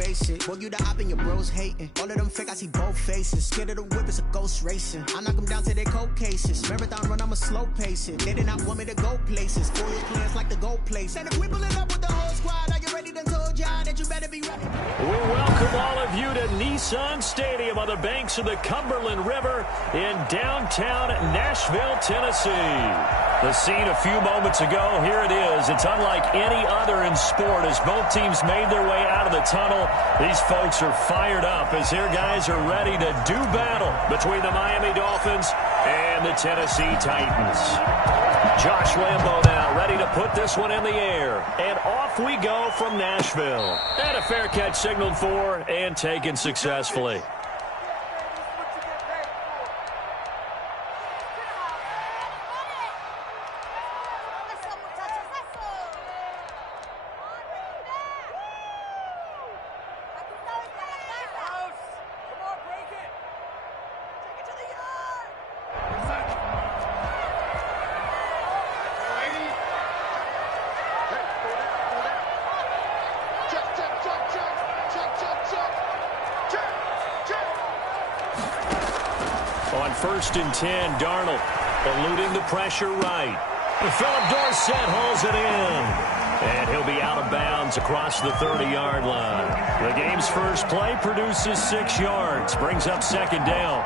basic. Boy, you the op and your bros hating. All of them fake, I see both faces. Scared of the whip, it's a ghost racing. I knock them down to their cold cases. Marathon run, I'm a slow pacing. They did not want me to go places. Foil plans like the gold place. And if we pulling up with the whole squad, are you ready? Done told y'all that you better be ready. We welcome all of you to Nissan Stadium on the banks of the Cumberland River in downtown Nashville, Tennessee. The scene a few moments ago, here it is. It's unlike any other in sport as both teams made their way out of the tunnel. These folks are fired up as their guys are ready to do battle between the Miami Dolphins and the Tennessee Titans. Josh Lambo now ready to put this one in the air. And off we go from Nashville. And a fair catch signaled for and taken successfully. On 1st and 10, Darnold eluding the pressure right. Philip Dorsett holds it in. And he'll be out of bounds across the 30-yard line. The game's first play produces 6 yards. Brings up 2nd down.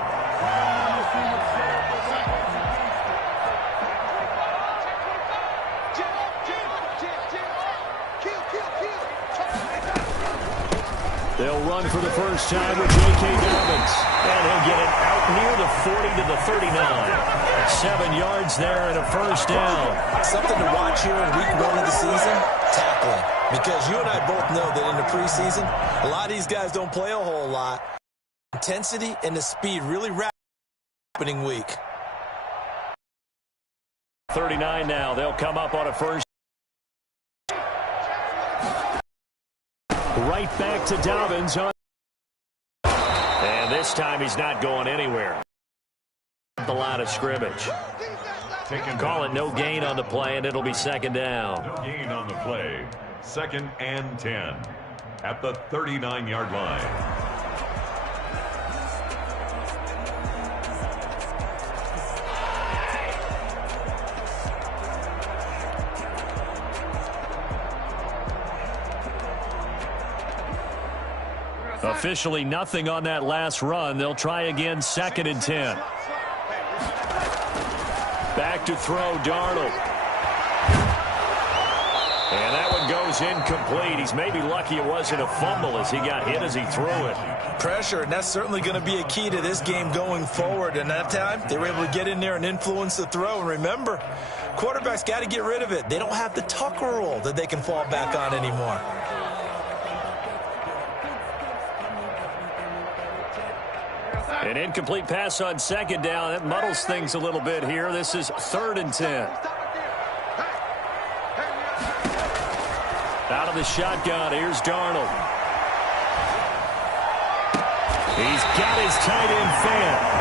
They'll run for the first time with J.K. Dobbins. And he'll get it out near the 40 to the 39. 7 yards there and a first down. Something to watch here in week 1 of the season, tackling. Because you and I both know that in the preseason, a lot of these guys don't play a whole lot. Intensity and the speed really rapid opening week. 39 now. They'll come up on a first. Right back to Dobbins. And this time he's not going anywhere. The line of scrimmage. Call it no gain on the play, and it'll be 2nd down. No gain on the play. 2nd and 10 at the 39-yard line. Officially nothing on that last run. They'll try again, 2nd and 10. Back to throw, Darnold. And that one goes incomplete. He's maybe lucky it wasn't a fumble as he got hit as he threw it. Pressure, and that's certainly going to be a key to this game going forward. And that time, they were able to get in there and influence the throw. And remember, quarterbacks got to get rid of it. They don't have the Tucker rule that they can fall back on anymore. An incomplete pass on 2nd down. That muddles things a little bit here. This is 3rd and 10. Out of the shotgun, here's Darnold. He's got his tight end fan.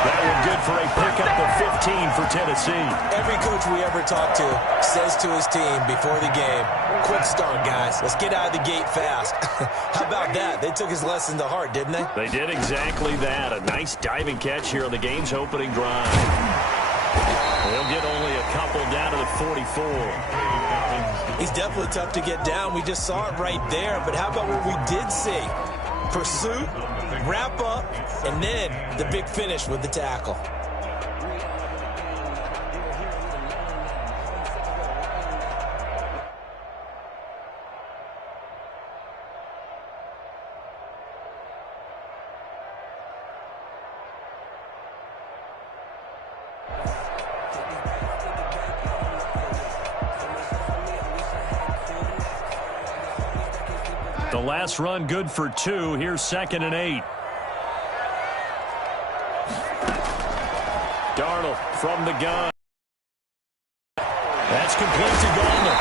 That one good for a pickup of 15 for Tennessee. Every coach we ever talk to says to his team before the game, quick start, guys. Let's get out of the gate fast. How about that? They took his lesson to heart, didn't they? They did exactly that. A nice diving catch here on the game's opening drive. They'll get only a couple down to the 44. He's definitely tough to get down. We just saw it right there. But how about what we did see? Pursuit, wrap up, and then the big finish with the tackle. The last run good for 2. Here's 2nd and 8. Darnold from the gun. That's complete to Gallman.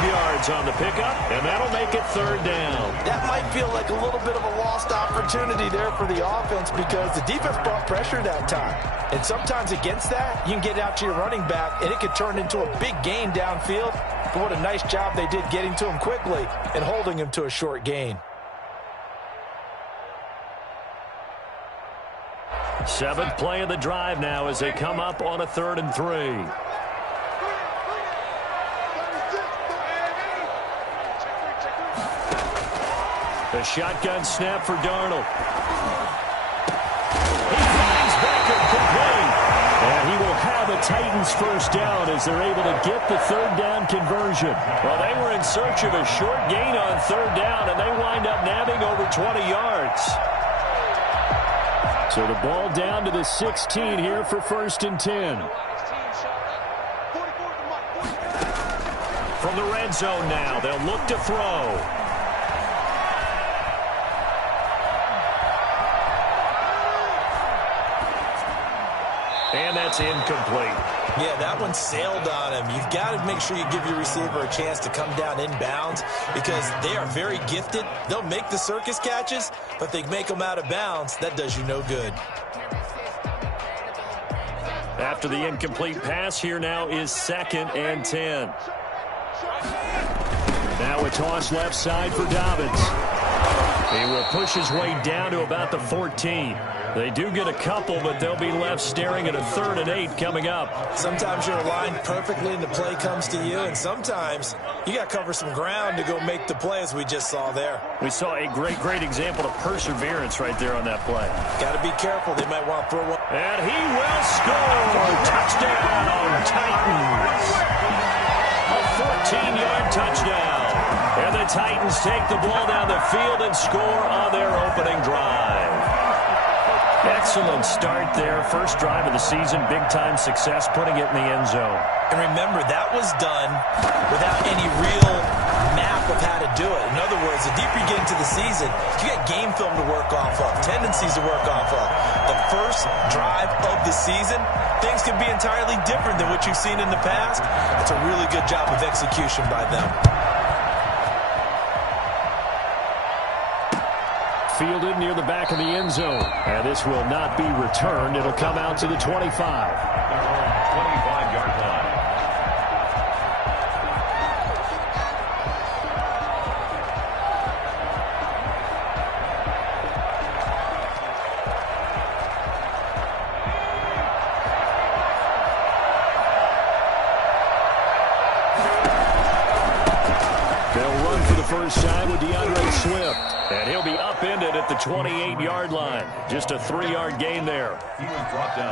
5 yards on the pickup, and that'll make it 3rd down. That might feel like a little bit of a lost opportunity there for the offense because the defense brought pressure that time. And sometimes against that, you can get out to your running back, and it could turn into a big gain downfield. But what a nice job they did getting to him quickly and holding him to a short gain. Seventh play of the drive now as they come up on a 3rd and 3. The shotgun snap for Darnold. He finds Beckham complete. And he will have a Titans first down as they're able to get the 3rd down conversion. Well, they were in search of a short gain on 3rd down, and they wind up nabbing over 20 yards. So the ball down to the 16 here for 1st and 10. From the red zone now, they'll look to throw. And that's incomplete. Yeah, that one sailed on him. You've got to make sure you give your receiver a chance to come down inbounds because they are very gifted. They'll make the circus catches, but they make them out of bounds. That does you no good. After the incomplete pass, here now is 2nd and 10. Now a toss left side for Dobbins. He will push his way down to about the 14. They do get a couple, but they'll be left staring at a 3rd and 8 coming up. Sometimes you're aligned perfectly and the play comes to you, and sometimes you got to cover some ground to go make the play, as we just saw there. We saw a great example of perseverance right there on that play. Got to be careful. They might want to throw one. And he will score. Touchdown, Titans. A 14-yard touchdown. And the Titans take the ball down the field and score on their opening drive. Excellent start there. First drive of the season. Big-time success, putting it in the end zone. And remember, that was done without any real map of how to do it. In other words, the deeper you get into the season, you got game film to work off of, tendencies to work off of. The first drive of the season, things can be entirely different than what you've seen in the past. It's a really good job of execution by them. Fielded near the back of the end zone. And this will not be returned. It'll come out to the 25. 25-yard line. They'll run for the first time with DeAndre Swift. And he'll be upended at the 28-yard line. Just a 3-yard gain there.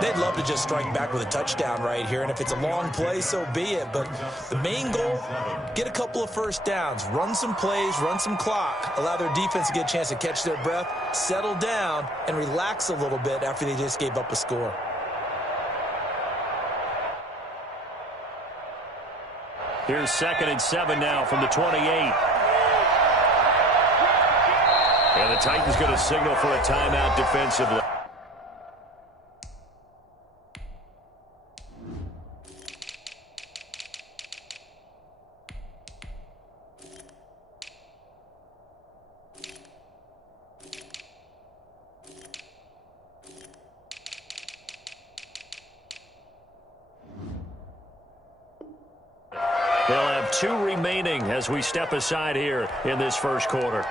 They'd love to just strike back with a touchdown right here, and if it's a long play, so be it. But the main goal, get a couple of first downs, run some plays, run some clock, allow their defense to get a chance to catch their breath, settle down, and relax a little bit after they just gave up a score. Here's 2nd and 7 now from the 28. And the Titans going to signal for a timeout defensively. They'll have 2 remaining as we step aside here in this first quarter.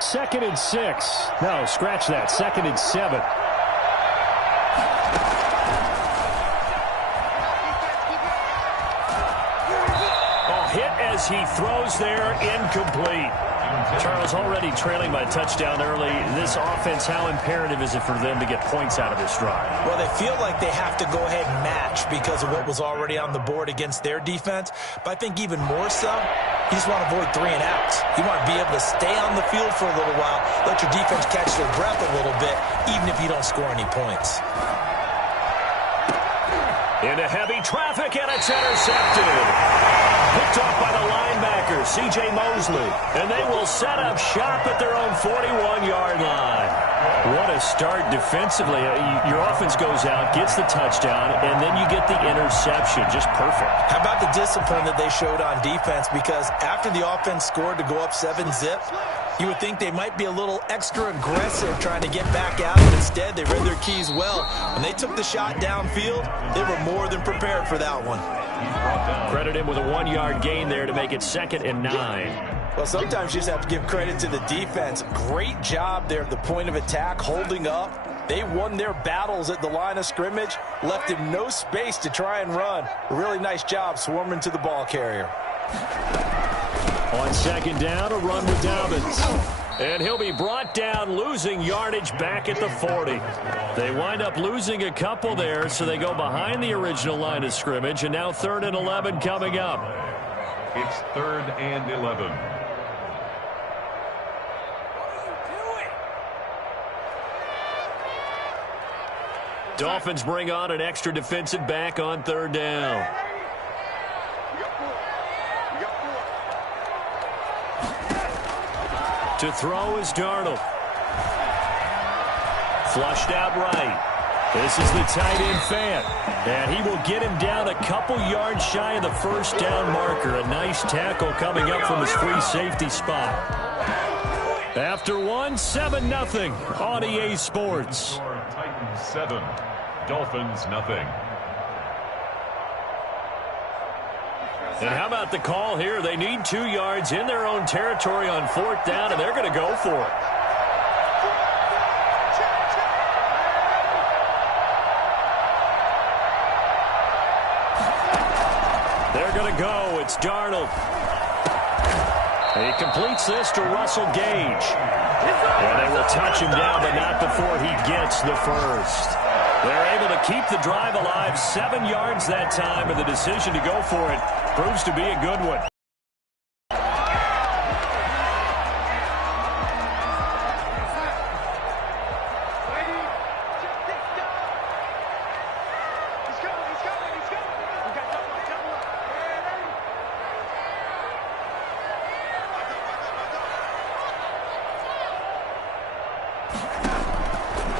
Second and 6. No, scratch that. 2nd and 7. Hit as he throws there, incomplete. Charles, already trailing by touchdown early. This offense, how imperative is it for them to get points out of this drive? Well, they feel like they have to go ahead and match because of what was already on the board against their defense. But I think even more so, you just want to avoid 3 and outs. You want to be able to stay on the field for a little while, let your defense catch their breath a little bit, even if you don't score any points. Into heavy traffic, and it's intercepted. Picked off by the linebacker, C.J. Mosley. And they will set up shop at their own 41-yard line. What a start defensively. Your offense goes out, gets the touchdown, and then you get the interception. Just perfect. How about the discipline that they showed on defense? Because after the offense scored to go up 7-zip, you would think they might be a little extra aggressive trying to get back out, but instead they read their keys well. When they took the shot downfield, they were more than prepared for that one. Credit him with a 1-yard gain there to make it 2nd and 9. Well, sometimes you just have to give credit to the defense. Great job there at the point of attack, holding up. They won their battles at the line of scrimmage, left him no space to try and run. A really nice job swarming to the ball carrier. On 2nd down, a run with Dobbins. And he'll be brought down, losing yardage back at the 40. They wind up losing a couple there, so they go behind the original line of scrimmage, and now 3rd and 11 coming up. It's 3rd and 11. Dolphins bring on an extra defensive back on 3rd down. To throw is Darnold. Flushed out right. This is the tight end Fant. And he will get him down a couple yards shy of the 1st down marker. A nice tackle coming up from his free safety spot. After 7-0 on EA Sports. Titans 7, Dolphins nothing. And how about the call here? They need 2 yards in their own territory on 4th down, and they're going to go for it. They're going to go. It's Darnold. He completes this to Russell Gage. And they will touch him down, but not before he gets the 1st. They're able to keep the drive alive, 7 yards that time, and the decision to go for it proves to be a good one.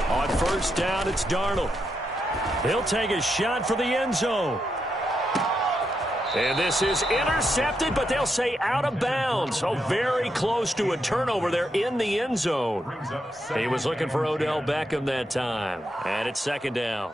On 1st down, it's Darnold. He'll take a shot for the end zone. And this is intercepted, but they'll say out of bounds. So very close to a turnover there in the end zone. He was looking for Odell Beckham that time. And it's 2nd down.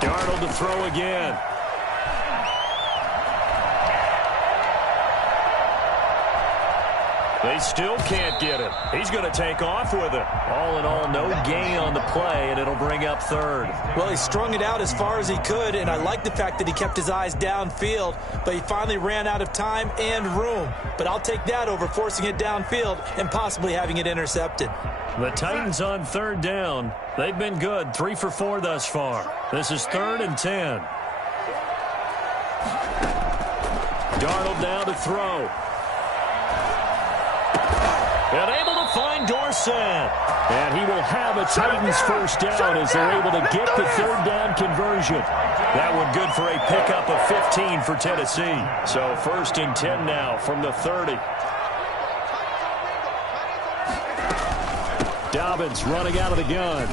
Darnold to throw again. They still can't get him. He's going to take off with it. All in all, no gain on the play, and it'll bring up 3rd. Well, he strung it out as far as he could, and I like the fact that he kept his eyes downfield, but he finally ran out of time and room. But I'll take that over forcing it downfield and possibly having it intercepted. The Titans on 3rd down. They've been good, 3 for 4 thus far. This is 3rd and 10. Darnold now to throw. And able to find Dorsett. And he will have a Titans 1st down as they're able to get the 3rd down conversion. That one good for a pickup of 15 for Tennessee. So 1st and 10 now from the 30. Dobbins running out of the gun.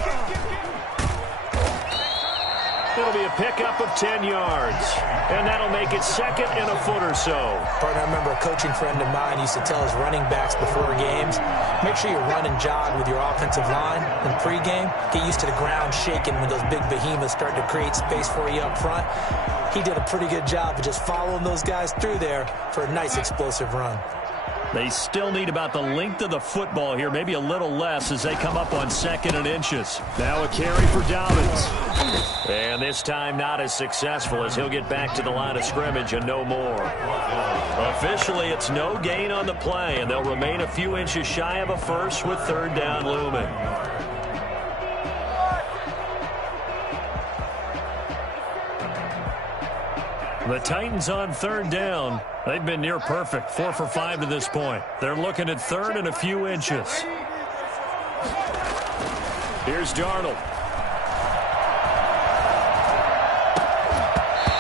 It'll be a pickup of 10 yards. And that'll make it 2nd and a foot or so. Partner, I remember a coaching friend of mine used to tell his running backs before games, make sure you run and jog with your offensive line in pregame. Get used to the ground shaking when those big behemoths start to create space for you up front. He did a pretty good job of just following those guys through there for a nice explosive run. They still need about the length of the football here, maybe a little less as they come up on 2nd and inches. Now a carry for Dobbins. And this time not as successful as he'll get back to the line of scrimmage and no more. Officially, it's no gain on the play, and they'll remain a few inches shy of a 1st with 3rd down looming. The Titans on third down. They've been near perfect, 4 for 5 to this point. They're looking at third and a few inches. Here's Darnold.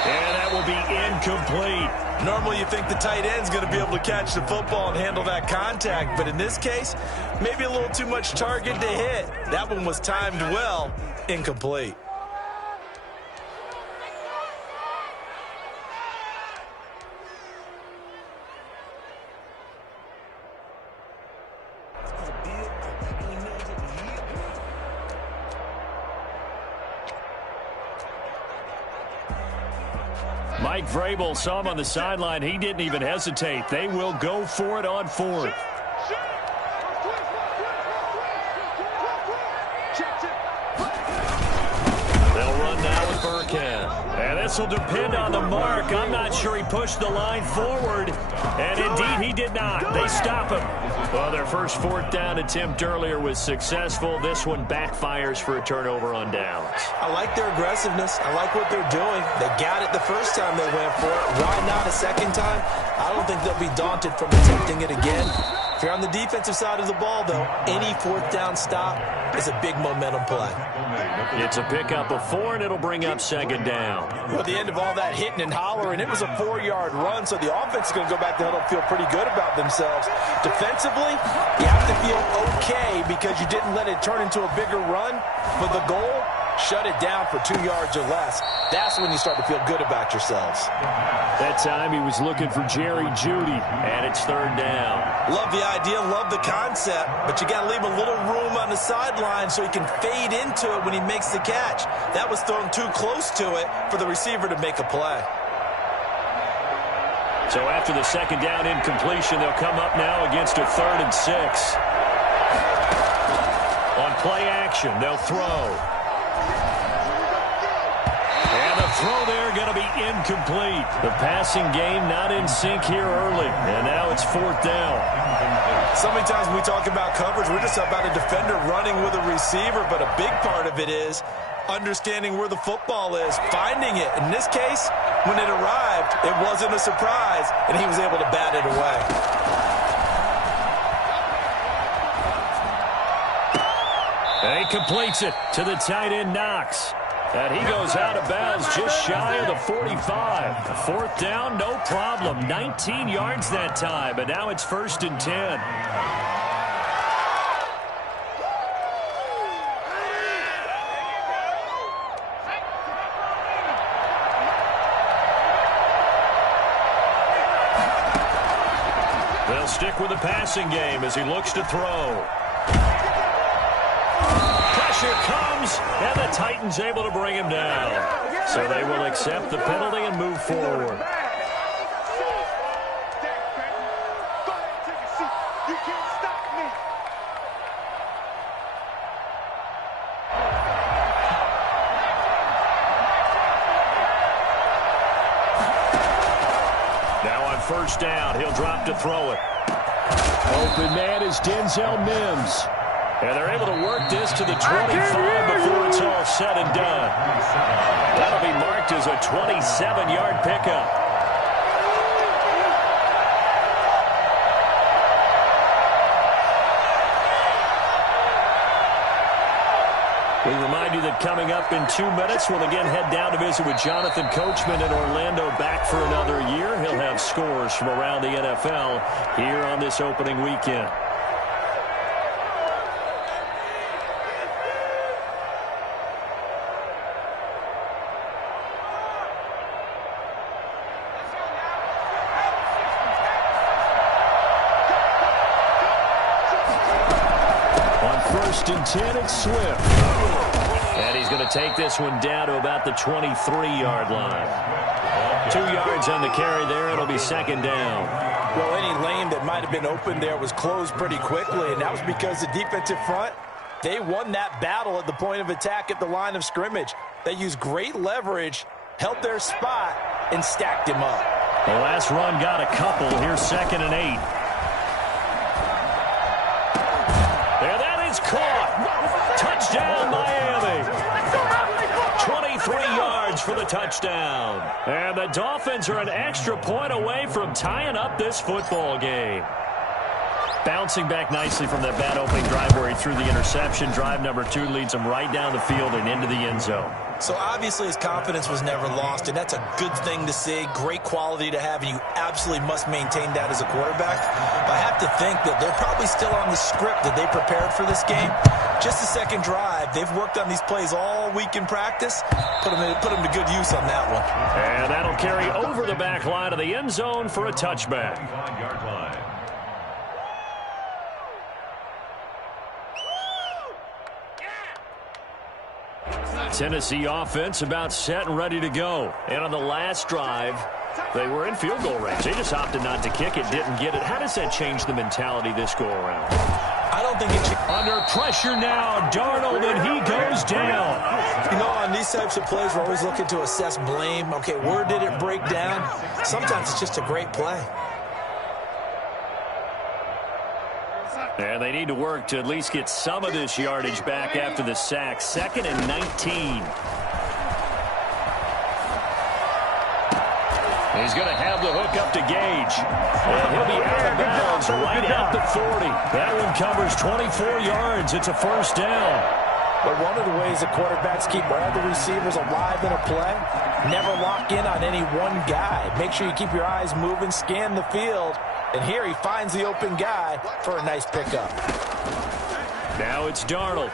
And that will be incomplete. Normally you think the tight end's going to be able to catch the football and handle that contact, but in this case, maybe a little too much target to hit. That one was timed well, incomplete. Mike Vrabel saw him on the sideline. He didn't even hesitate. They will go for it on fourth. They'll run now with Burkhead. And this will depend on the mark. I'm not sure he pushed the line forward. And indeed, he did not. They stop him. Well, their first fourth down attempt earlier was successful. This one backfires for a turnover on downs. I like their aggressiveness. I like what they're doing. They got it the first time they went for it. Why not a second time? I don't think they'll be daunted from attempting it again. If you're on the defensive side of the ball, though, any fourth down stop is a big momentum play. It's a pickup of 4, and it'll bring up second down. Well, at the end of all that hitting and hollering, it was a 4-yard run, so the offense is going to go back to huddle and feel pretty good about themselves. Defensively, you have to feel okay because you didn't let it turn into a bigger run. But the goal, shut it down for 2 yards or less. That's when you start to feel good about yourselves. That time he was looking for Jerry Jeudy, and it's third down. Love the idea, love the concept, but you got to leave a little room on the sideline so he can fade into it when he makes the catch. That was thrown too close to it for the receiver to make a play. So after the second down incompletion, they'll come up now against a 3rd and 6. On play action, they'll throw. And the throw there going to be incomplete. The passing game not in sync here early. And now it's 4th down. So many times when we talk about coverage, we're just about a defender running with a receiver, but a big part of it is understanding where the football is, finding it. In this case, when it arrived, it wasn't a surprise, and he was able to bat it away. And he completes it to the tight end, Knox. And he goes out of bounds just shy of the 45. 4th down, no problem. 19 yards that time, but now it's 1st and 10. They'll stick with the passing game as he looks to throw. Pressure comes, and the Titans able to bring him down. So they will accept the penalty and move forward. Now on 1st down, he'll drop to throw it. Open man is Denzel Mims. And they're able to work this to the 25 before it's all said and done. That'll be marked as a 27-yard pickup. We remind you that coming up in 2 minutes, we'll again head down to visit with Jonathan Coachman in Orlando, back for another year. He'll have scores from around the NFL here on this opening weekend. On 1st and 10, it's Swift. And he's going to take this one down to about the 23-yard line. 2 yards on the carry there. It'll be 2nd down. Well, any lane that might have been open there was closed pretty quickly, and that was because the defensive front, they won that battle at the point of attack at the line of scrimmage. They used great leverage, held their spot, and stacked him up. The last run got a couple. Here's 2nd and 8. There, that is caught. Touchdown, Miami. 23 yards for the touchdown. And the Dolphins are an extra point away from tying up this football game. Bouncing back nicely from that bad opening drive where he threw the interception. Drive number 2 leads him right down the field and into the end zone. So obviously his confidence was never lost, and that's a good thing to see. Great quality to have, and you absolutely must maintain that as a quarterback. But I have to think that they're probably still on the script that they prepared for this game. Just the second drive. They've worked on these plays all week in practice. Put them to good use on that one. And that'll carry over the back line of the end zone for a touchback. Tennessee offense about set and ready to go. And on the last drive, they were in field goal range. They just opted not to kick it, didn't get it. How does that change the mentality this go-around? I don't think it... Under pressure now, Darnold, and he goes down. You know, on these types of plays, we're always looking to assess blame. Okay, where did it break down? Sometimes it's just a great play. And they need to work to at least get some of this yardage back after the sack. 2nd and 19. He's going to have the hook up to Gage. And he'll be out of bounds right at the 40. That one covers 24 yards. It's a first down. But one of the ways the quarterbacks keep all the receivers alive in a play, never lock in on any one guy. Make sure you keep your eyes moving, scan the field. And here he finds the open guy for a nice pickup. Now it's Darnold.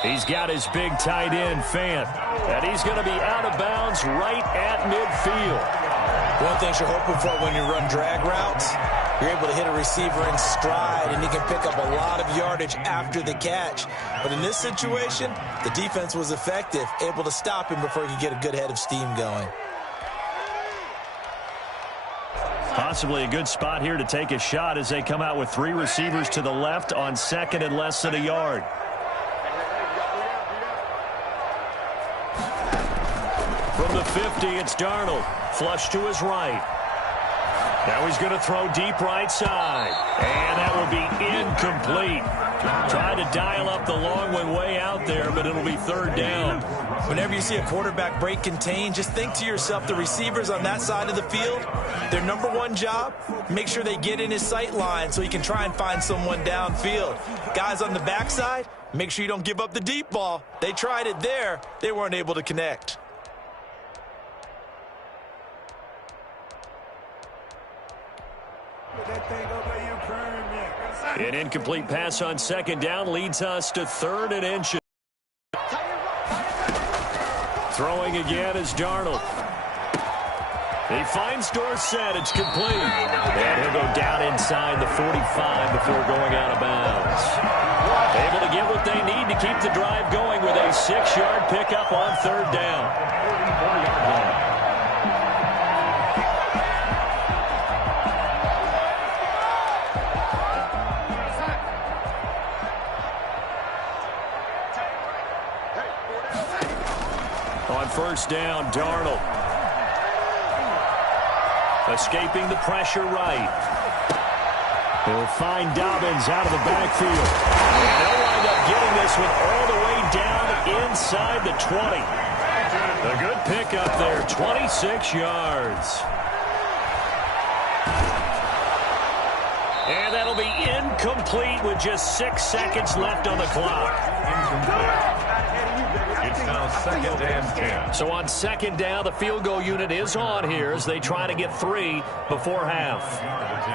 He's got his big tight end, Fant. And he's going to be out of bounds right at midfield. One thing you're hoping for when you run drag routes, you're able to hit a receiver in stride, and he can pick up a lot of yardage after the catch. But in this situation, the defense was effective, able to stop him before he could get a good head of steam going. Possibly a good spot here to take a shot as they come out with 3 receivers to the left on 2nd and less than a yard. From the 50, it's Darnold. Flush to his right. Now he's going to throw deep right side. And that will be incomplete. Trying to dial up the long one way out there, but it'll be 3rd down. Whenever you see a quarterback break contain, just think to yourself, the receivers on that side of the field, their number one job, make sure they get in his sight line so he can try and find someone downfield. Guys on the backside, make sure you don't give up the deep ball. They tried it there. They weren't able to connect. An incomplete pass on 2nd down leads us to 3rd and inches. Throwing again is Darnold. He finds Dorsett. It's complete. And he'll go down inside the 45 before going out of bounds. Able to get what they need to keep the drive going with a 6-yard pickup on 3rd down. On 1st down, Darnold. Escaping the pressure right. He'll find Dobbins out of the backfield. And they'll wind up getting this one all the way down inside the 20. A good pickup there, 26 yards. And that'll be incomplete with just 6 seconds left on the clock. It's now 2nd and 10. So on 2nd down, the field goal unit is on here as they try to get 3 before half.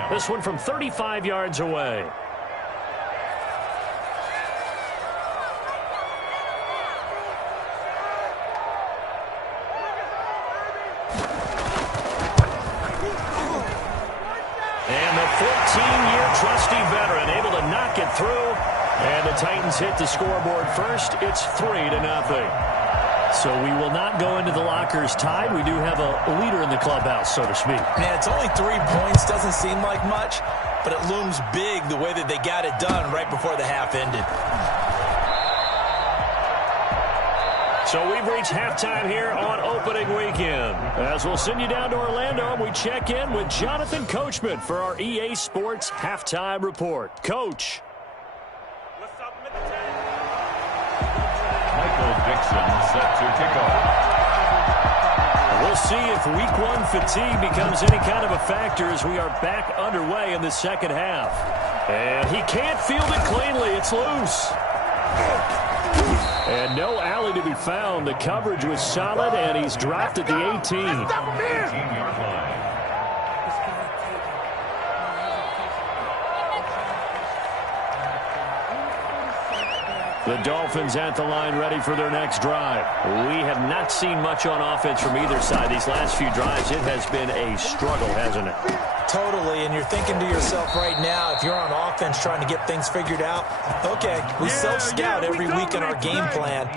This one from 35 yards away. And the 14-year trusty veteran able to knock it through. And the Titans hit the scoreboard first. It's 3-0. So we will not go into the lockers tied. We do have a leader in the clubhouse, so to speak. Man, it's only 3 points. Doesn't seem like much, but it looms big the way that they got it done right before the half ended. So we've reached halftime here on opening weekend. As we'll send you down to Orlando, and we check in with Jonathan Coachman for our EA Sports Halftime Report. Coach. Michael Dixon see if week one fatigue becomes any kind of a factor as we are back underway in the second half. And he can't field it cleanly. It's loose. And no alley to be found. The coverage was solid, and he's dropped at the 18. 18-yard line. The Dolphins at the line ready for their next drive. We have not seen much on offense from either side these last few drives. It has been a struggle, hasn't it? Totally, and you're thinking to yourself right now, if you're on offense trying to get things figured out, okay, we self-scout every week in our game plan.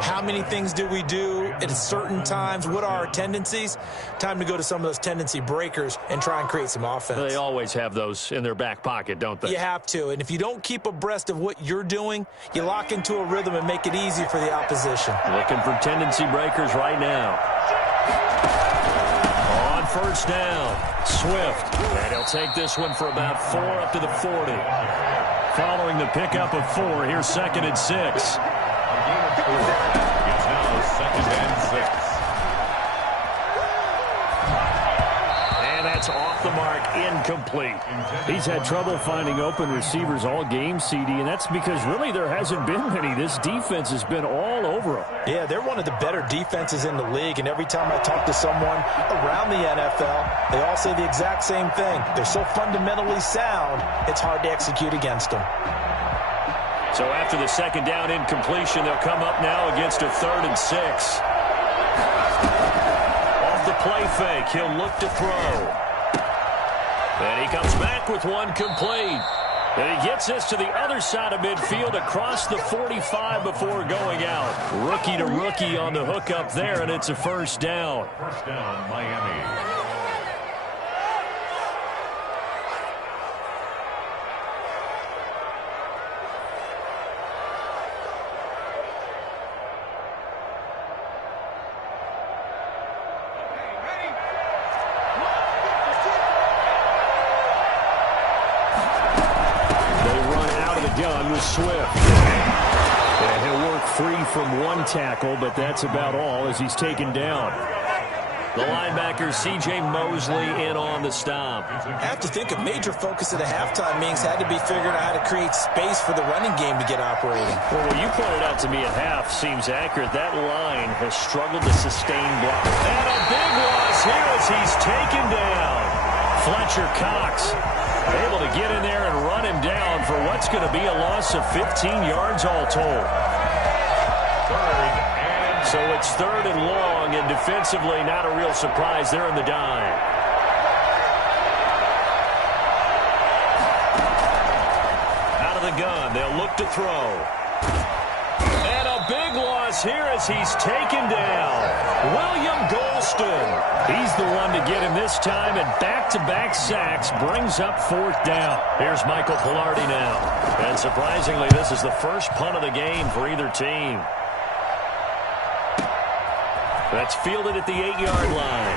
How many things do we do at certain times? What are our tendencies? Time to go to some of those tendency breakers and try and create some offense. They always have those in their back pocket, don't they? You have to, and if you don't keep abreast of what you're doing, you lock into a rhythm and make it easy for the opposition. Looking for tendency breakers right now. On first down, Swift. And he'll take this one for about 4 up to the 40. Following the pickup of 4, here's 2nd and 6. It's now 2nd and 6. And that's off the mark, incomplete. He's had trouble finding open receivers all game, CD, and that's because really there hasn't been many. This defense has been all over him. Yeah, they're one of the better defenses in the league, and every time I talk to someone around the NFL, they all say the exact same thing. They're so fundamentally sound, it's hard to execute against them. So after the 2nd down incompletion, they'll come up now against a 3rd and 6. Off the play fake, he'll look to throw. And he comes back with one complete. And he gets this to the other side of midfield across the 45 before going out. Rookie to rookie on the hook up there, and it's a 1st down. 1st down, Miami. Swift. And he'll work free from one tackle, but that's about all as he's taken down. The linebacker, C.J. Mosley, in on the stop. I have to think a major focus of the halftime meetings had to be figuring out how to create space for the running game to get operating. Well, what you pointed out to me at half seems accurate. That line has struggled to sustain block. And a big loss here as he's taken down. Fletcher Cox able to get in there and run him down for what's going to be a loss of 15 yards all told. So it's 3rd and long, and defensively not a real surprise. They're in the dime. Out of the gun, they'll look to throw. And a big loss here as he's taken down. William Golston. He's the one to get him this time, and back-to-back sacks brings up 4th down. Here's Michael Pilardi now. And surprisingly, this is the first punt of the game for either team. That's fielded at the 8-yard line.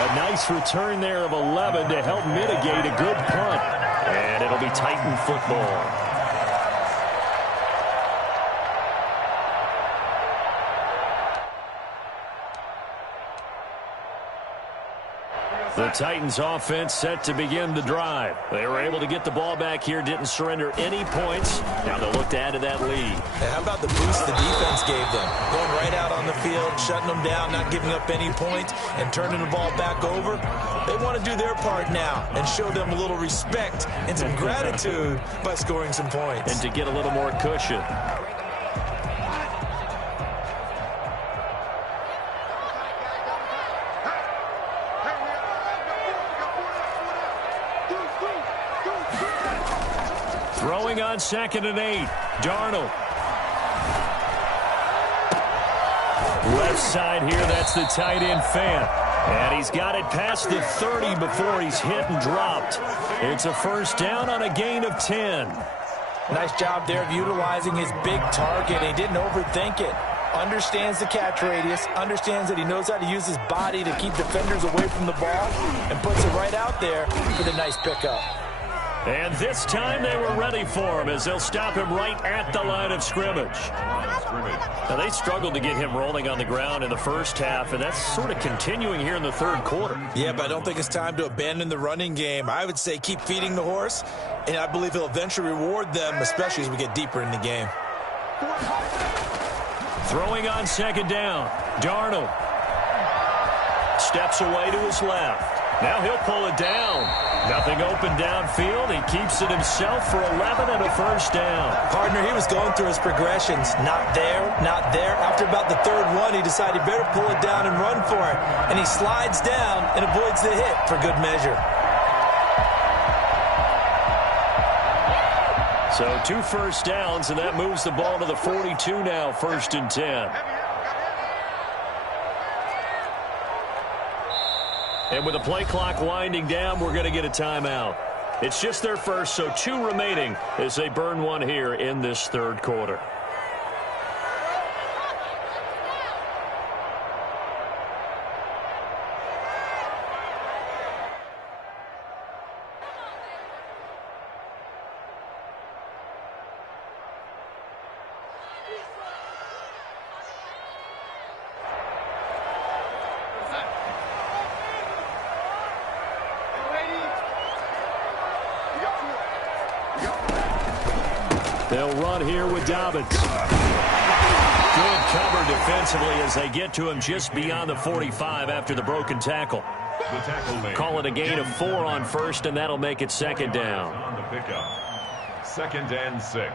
A nice return there of 11 to help mitigate a good punt. And it'll be Titan football. The Titans offense set to begin the drive. They were able to get the ball back here, didn't surrender any points. Now they'll look to add to that lead. And how about the boost the defense gave them? Going right out on the field, shutting them down, not giving up any points, and turning the ball back over. They want to do their part now and show them a little respect and some gratitude by scoring some points. And to get a little more cushion. Throwing on 2nd and 8. Darnold. Left side here, that's the tight end Fant. And he's got it past the 30 before he's hit and dropped. It's a 1st down on a gain of 10. Nice job there of utilizing his big target. He didn't overthink it. Understands the catch radius, understands that he knows how to use his body to keep defenders away from the ball, and puts it right out there for the nice pickup. And this time they were ready for him as they'll stop him right at the line of scrimmage. Now, they struggled to get him rolling on the ground in the first half, and that's sort of continuing here in the third quarter. Yeah, but I don't think it's time to abandon the running game. I would say keep feeding the horse, and I believe he'll eventually reward them, especially as we get deeper in the game. Throwing on second down, Darnold steps away to his left. Now he'll pull it down. Nothing open downfield. He keeps it himself for 11 and a first down. Partner, he was going through his progressions. Not there, not there. After about the third one, he decided he better pull it down and run for it. And he slides down and avoids the hit for good measure. So 2 first downs, and that moves the ball to the 42 now, 1st and 10. And with the play clock winding down, we're going to get a timeout. It's just their first, so 2 remaining as they burn one here in this third quarter. They'll run here with Dobbins. Good cover defensively as they get to him just beyond the 45 after the broken tackle. Call it a gain of 4 on first, and that'll make it second down. On the pickup. 2nd and 6.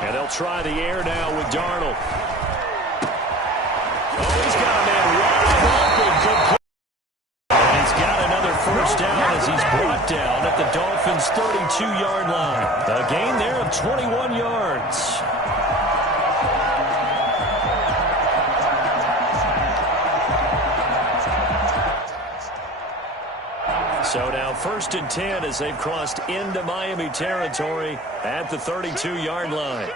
And they'll try the air now with Darnold. Oh, he's got a man wide open. Good play. And he's got another first down as he's brought down at the Dolphins' 32-yard line. A gain there of 21 yards. So now 1st and 10 as they've crossed into Miami territory at the 32-yard line.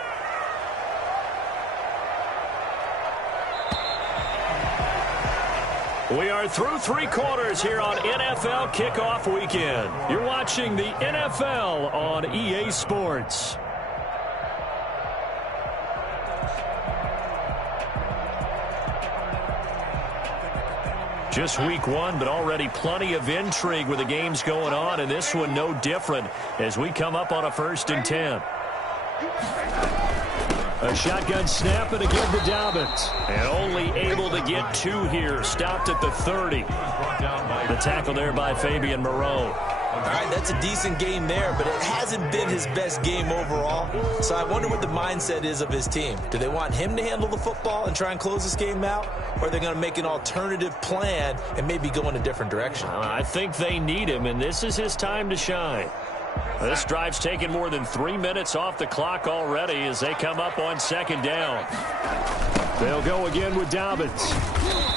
We are through 3 quarters here on NFL Kickoff Weekend. You're watching the NFL on EA Sports. Just week 1, but already plenty of intrigue with the games going on, and this one no different as we come up on a 1st and 10. A shotgun snap and again to Dobbins. And only able to get 2 here. Stopped at the 30. The tackle there by Fabian Moreau. All right, that's a decent game there, but it hasn't been his best game overall. So I wonder what the mindset is of his team. Do they want him to handle the football and try and close this game out? Or are they going to make an alternative plan and maybe go in a different direction? I think they need him, and this is his time to shine. This drive's taken more than 3 minutes off the clock already as they come up on 2nd down. They'll go again with Dobbins.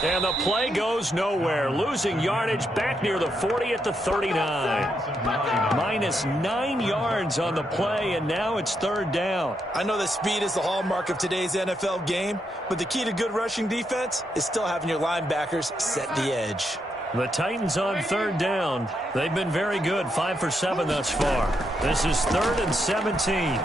And the play goes nowhere. Losing yardage back near the 40 at the 39. Minus 9 yards on the play, and now it's 3rd down. I know that speed is the hallmark of today's NFL game, but the key to good rushing defense is still having your linebackers set the edge. The Titans on 3rd down. They've been very good, 5 for 7 thus far. This is 3rd and 17.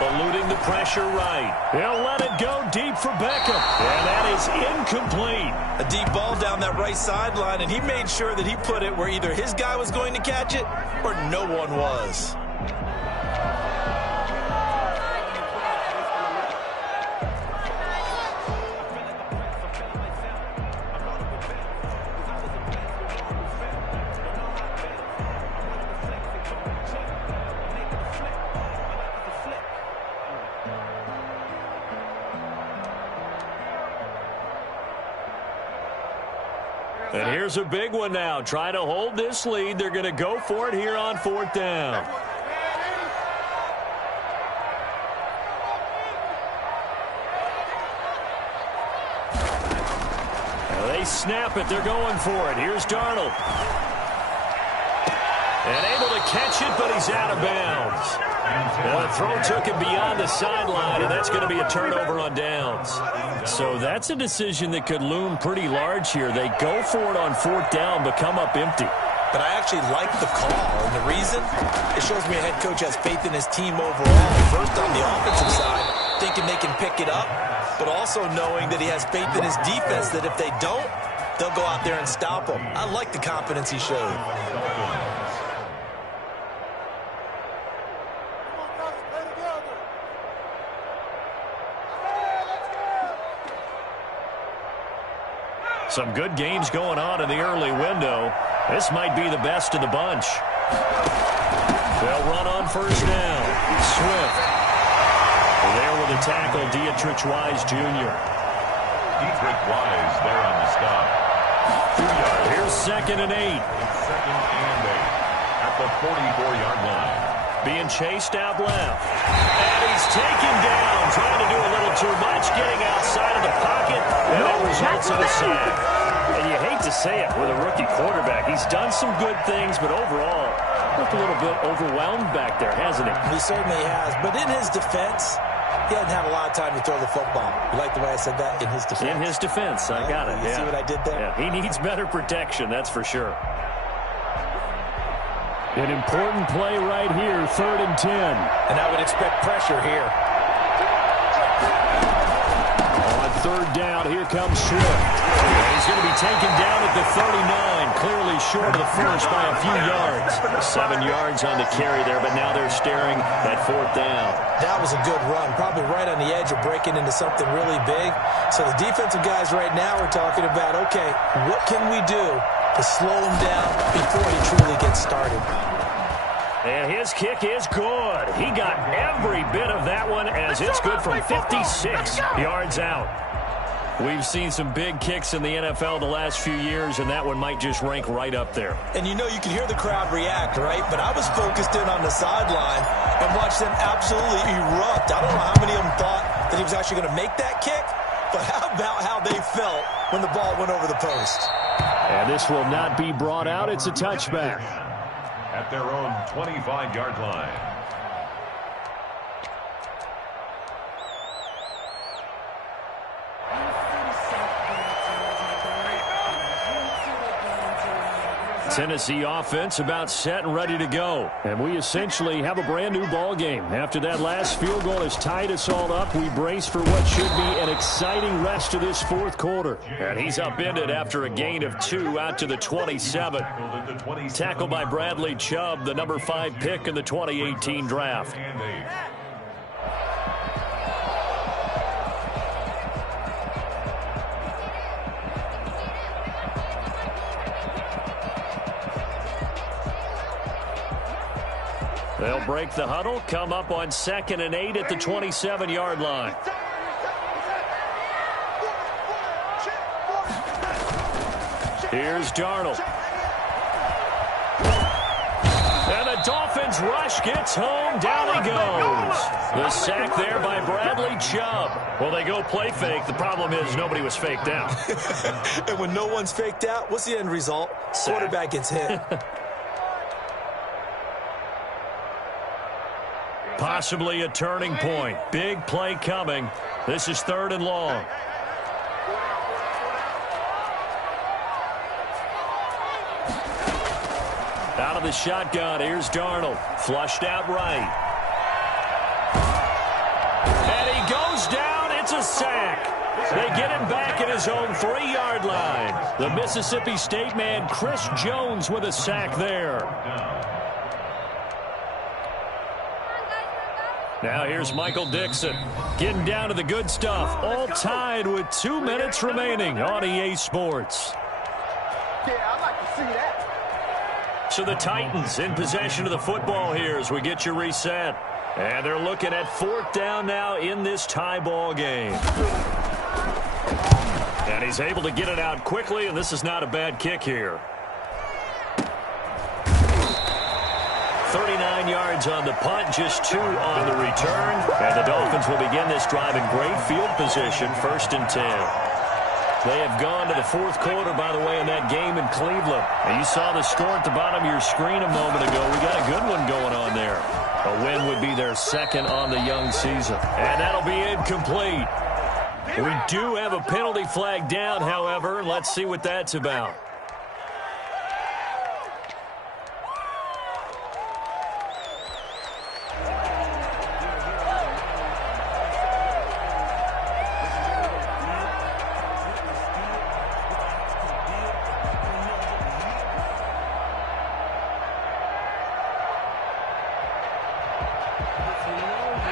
Eluding the pressure right. He'll let it go deep for Beckham. And that is incomplete. A deep ball down that right sideline, and he made sure that he put it where either his guy was going to catch it or no one was. And here's a big one now. Trying to hold this lead. They're going to go for it here on 4th down. Now they snap it. They're going for it. Here's Darnold. And able to catch it, but he's out of bounds. Well, the throw took him beyond the sideline, and that's going to be a turnover on downs. So that's a decision that could loom pretty large here. They go for it on 4th down, but come up empty. But I actually like the call, and the reason? It shows me a head coach has faith in his team overall. First, on the offensive side, thinking they can pick it up, but also knowing that he has faith in his defense that if they don't, they'll go out there and stop them. I like the confidence he showed. Some good games going on in the early window. This might be the best of the bunch. They'll run on 1st down. Swift. There with the tackle, Dietrich Wise Jr. Dietrich Wise there on the stop. 2 yards. Here's 2nd and 8. 2nd and 8 at the 44-yard line. Being chased out left. And he's taken down, trying to do a little too much, getting outside of the pocket, and it results in a sack. And you hate to say it with a rookie quarterback. He's done some good things, but overall, looked a little bit overwhelmed back there, hasn't he? He certainly has. But in his defense, he hasn't had a lot of time to throw the football. You like the way I said that? In his defense. In his defense. I got it. You see what I did there? Yeah, he needs better protection, that's for sure. An important play right here, 3rd and 10. And I would expect pressure here. On 3rd down, here comes Swift. He's going to be taken down at the 39, clearly short of the first by a few yards. 7 yards on the carry there, but now they're staring at 4th down. That was a good run, probably right on the edge of breaking into something really big. So the defensive guys right now are talking about, okay, what can we do to slow him down before he truly gets started? And his kick is good. He got every bit of that one as it's good from 56 yards out. We've seen some big kicks in the NFL the last few years, and that one might just rank right up there. And you know, you can hear the crowd react, right? But I was focused in on the sideline and watched them absolutely erupt. I don't know how many of them thought that he was actually going to make that kick, but how about how they felt when the ball went over the post? And this will not be brought out. It's a touchback. At their own 25-yard line. Tennessee offense about set and ready to go. And we essentially have a brand new ball game. After that last field goal has tied us all up, we brace for what should be an exciting rest of this 4th quarter. And he's upended after a gain of 2 out to the 27. Tackled by Bradley Chubb, the number 5 pick in the 2018 draft. They'll break the huddle, come up on 2nd and 8 at the 27-yard line. Here's Darnold. And the Dolphins rush gets home. Down he goes. The sack there by Bradley Chubb. Well, they go play fake. The problem is nobody was faked out. And when no one's faked out, what's the end result? Sack. Quarterback gets hit. Possibly a turning point. Big play coming. This is 3rd and long. Out of the shotgun, here's Darnold. Flushed out right. And he goes down. It's a sack. They get him back at his own 3-yard line. The Mississippi State man, Chris Jones, with a sack there. Now here's Michael Dixon getting down to the good stuff. All tied with 2 minutes remaining on EA Sports. Yeah, I'd like to see that. So the Titans in possession of the football here as we get you reset. And they're looking at 4th down now in this tie ball game. And he's able to get it out quickly, and this is not a bad kick here. 39 yards on the punt, just 2 on the return. And the Dolphins will begin this drive in great field position, 1st and 10. They have gone to the fourth quarter, by the way, in that game in Cleveland. And you saw the score at the bottom of your screen a moment ago. We got a good one going on there. A win would be their second on the young season. And that'll be incomplete. We do have a penalty flag down, however. Let's see what that's about.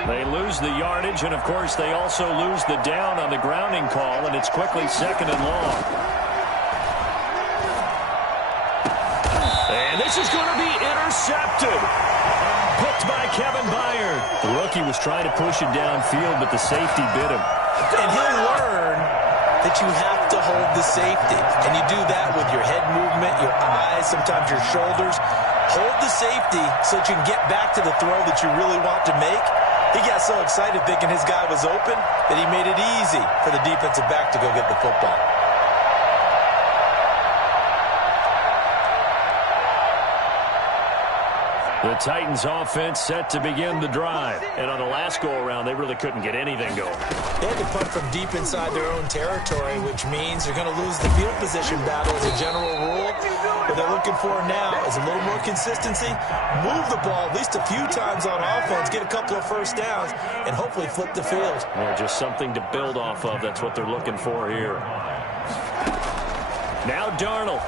They lose the yardage, and, of course, they also lose the down on the grounding call, and it's quickly second and long. And this is going to be intercepted. Picked by Kevin Byard. The rookie was trying to push it downfield, but the safety bit him. And he'll learn that you have to hold the safety. And you do that with your head movement, your eyes, sometimes your shoulders. Hold the safety so that you can get back to the throw that you really want to make. He got so excited thinking his guy was open that he made it easy for the defensive back to go get the football. The Titans offense set to begin the drive. And on the last go-around, they really couldn't get anything going. They had to punt from deep inside their own territory, which means they're going to lose the field position battle as a general rule. What they're looking for now is a little more consistency, move the ball at least a few times on offense, get a couple of first downs, and hopefully flip the field. Yeah, just something to build off of. That's what they're looking for here. Now Darnold.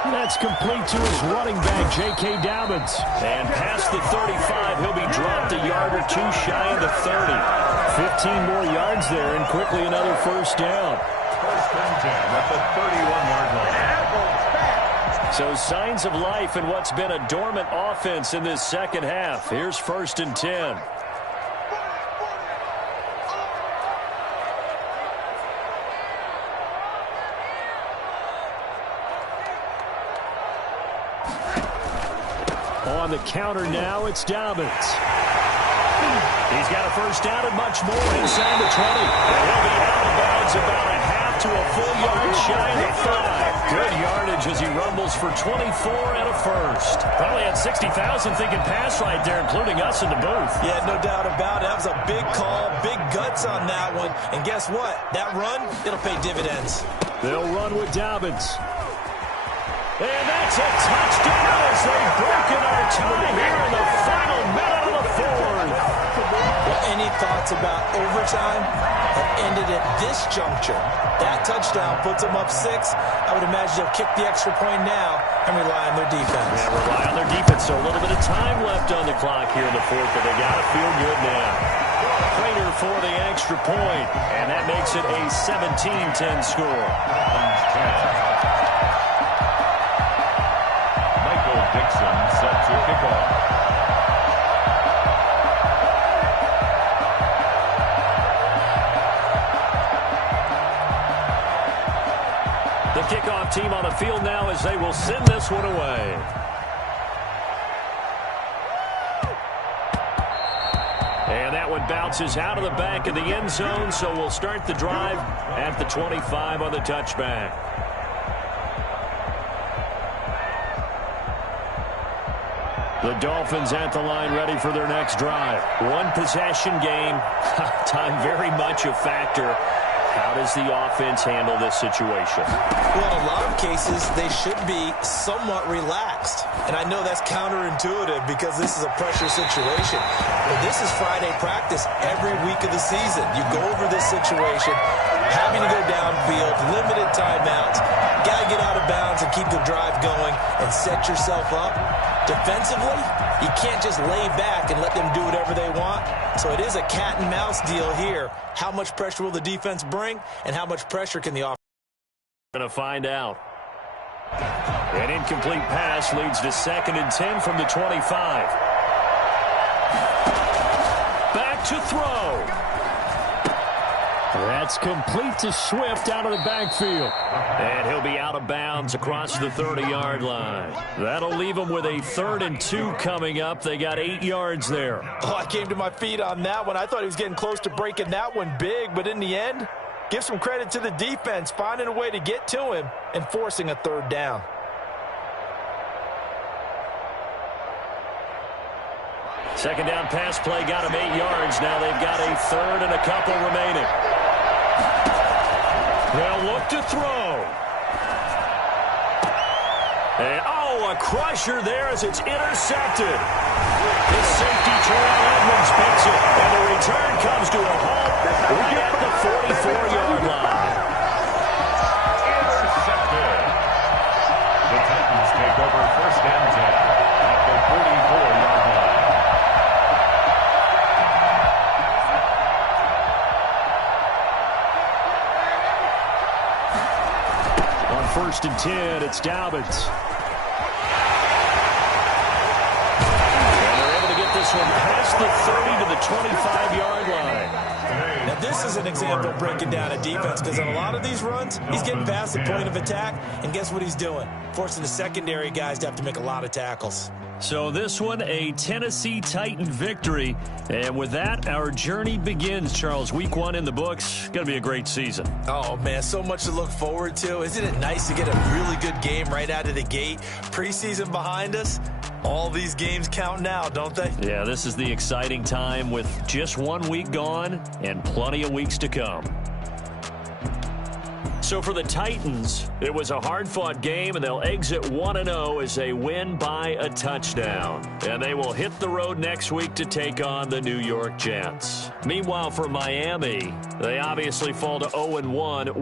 That's complete to his running back, J.K. Dobbins. And past the 35, he'll be dropped a yard or two shy of the 30. 15 more yards there, and quickly another first down. First and 10 at the 31-yard line. So signs of life in what's been a dormant offense in this second half. Here's first and 10. On the counter now, it's Dobbins. He's got a first down and much more inside the 20. And he'll be out of bounds about a half to a full yard shy of the 5. Good yardage as he rumbles for 24 and a first. Probably had 60,000 thinking pass right there, including us in the booth. Yeah, no doubt about it. That was a big call, big guts on that one. And guess what? That run, it'll pay dividends. They'll run with Dobbins. And that's a touchdown as they've broken our tie here in the final minute of the fourth. Well, any thoughts about overtime have ended at this juncture? That touchdown puts them up 6. I would imagine they'll kick the extra point now and rely on their defense. Yeah, rely on their defense. So a little bit of time left on the clock here in the fourth, but they got to feel good now. Prater for the extra point, and that makes it a 17-10 score. Dixon set to kick off. The kickoff team on the field now as they will send this one away. And that one bounces out of the back of the end zone, so we'll start the drive at the 25 on the touchback. The Dolphins at the line ready for their next drive. One possession game. Time very much a factor. How does the offense handle this situation? Well, in a lot of cases, they should be somewhat relaxed. And I know that's counterintuitive because this is a pressure situation. But this is Friday practice every week of the season. You go over this situation, having to go downfield, limited timeouts, got to get out of bounds and keep the drive going and set yourself up. Defensively, you can't just lay back and let them do whatever they want. So it is a cat and mouse deal here. How much pressure will the defense bring, and how much pressure can the offense? Going to find out. An incomplete pass leads to 2nd and 10 from the 25. Back to throw. That's complete to Swift out of the backfield. And he'll be out of bounds across the 30-yard line. That'll leave them with a 3rd and 2 coming up. They got 8 yards there. Oh, I came to my feet on that one. I thought he was getting close to breaking that one big, but in the end, Give some credit to the defense, finding a way to get to him and forcing a third down. Second down pass play got him 8 yards. Now they've got a third and a couple remaining. They'll look to throw. And, a crusher there as it's intercepted. His safety, Terrell Edmonds, picks it. And the return comes to a halt right at the 44-yard line. Intercepted. The Titans take over first and 10 at the 44-yard line. On first and 10, it's Dobbins. This one past the 30 to the 25-yard line. Now, this is an example of breaking down a defense because on a lot of these runs, he's getting past the point of attack, and guess what he's doing? Forcing the secondary guys to have to make a lot of tackles. So this one, a Tennessee Titan victory. And with that, our journey begins, Charles. Week 1 in the books. Going to be a great season. Oh, man, so much to look forward to. Isn't it nice to get a really good game right out of the gate? Preseason behind us. All these games count now, don't they? Yeah, this is the exciting time with just 1 week gone and plenty of weeks to come. So for the Titans, it was a hard-fought game, and they'll exit 1-0 as they win by a touchdown. And they will hit the road next week to take on the New York Jets. Meanwhile, for Miami, they obviously fall to 0-1 with